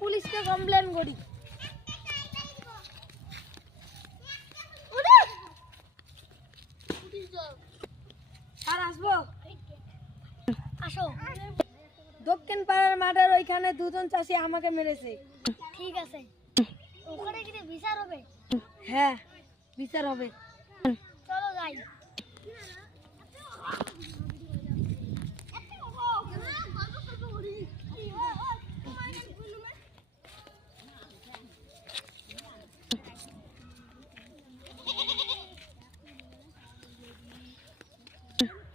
পুলিশকে কমপ্লেন করি। আর আসবো? আসো। দক্ষিণ পাড়ার মাঠের ওইখানে দুজন চাষি আমাকে মেরেছে। ঠিক আছে, ওখানে কি বিচার হবে? হ্যাঁ, বিচার হবে। চলো যাই।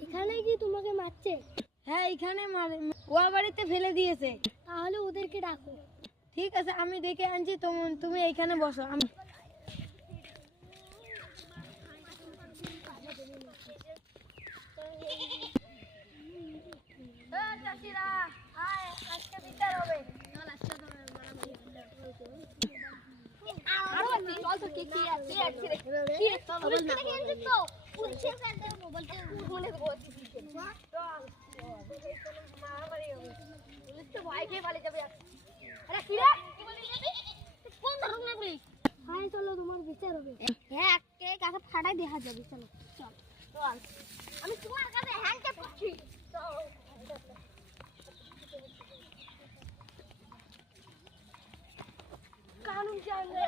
এখানে কি তোমাকে মারছে? হ্যাঁ, এখানে মারে। ওয়া বাড়িতে ফেলে দিয়েছে। তাহলে ওদেরকে ডাকো। ঠিক আছে, আমি ডেকে আনছি, তুমি এইখানে বসো। আমি চাষিরা আজকে বিচার হবে। চলো, তোমার বিচার হবে। হ্যাঁ, কাছে ফাটাই দেখা যাবে। চলো চল চল, আমি তোমার কাছে হ্যান্ডশেক করছি। কানুন জানলে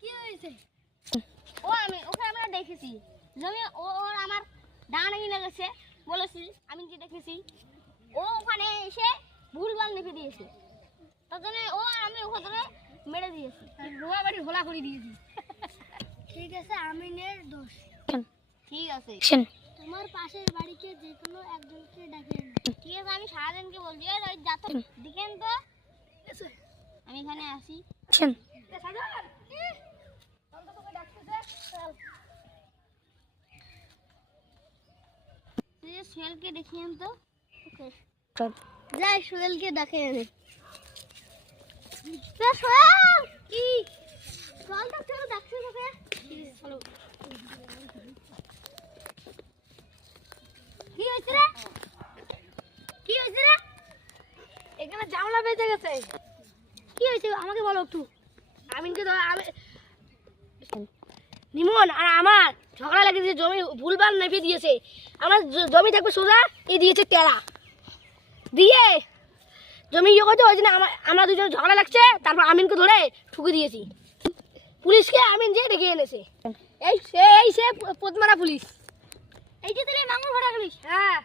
কি হয়েছে? ওখানে আমরা দেখেছি জমি ওর আমার ডানা কিনে গেছে বলেছি, আমি কি দেখেছি ও ওখানে এসে ভুলভাল লিখে দিয়েছে, তার জন্য আমি ওখানে মেরে দিয়েছি, রোয়া বাড়ি ঘোলা করে দিয়েছি। ঠিক আছে, আমিনের দোষ। ঠিক আছে, তোমার পাশের বাড়িতে যে কোনো একজনকে ডাকে। ঠিক আছে, আমি সারাদিনকে বলছি যাতো দেখেন তো, আমি এখানে আসি। সোহেলকে দেখিয়েন তো। যাই, সোহেলকে ডাকে এনে। সোহেল কি চল তো, চল ডাকছি তোকে। চলো। কি হয়েছে রে? কি হয়েছে রে? এখানে জামলা বেঁধে গেছে। কি হয়েছে আমাকে বলো একটু। আমিনকে ধর, নিমন আর আমার ঝগড়া লেগেছে, জমি ভুলভাল নেপে দিয়েছে। আমার জমি থাকবে সোজা, এই দিয়েছে টেরা দিয়ে জমি ইয়ে করছে, ওই জন্য আমরা দুজন ঝগড়া লাগছে। তারপর আমিনকে ধরে ঠুকে দিয়েছি। পুলিশকে আমিন যে ডেকে এনেছে। এই সে পদ্মারা পুলিশ। এই যে তাহলে মাঙ্গল ভাড়া পুলিশ। হ্যাঁ।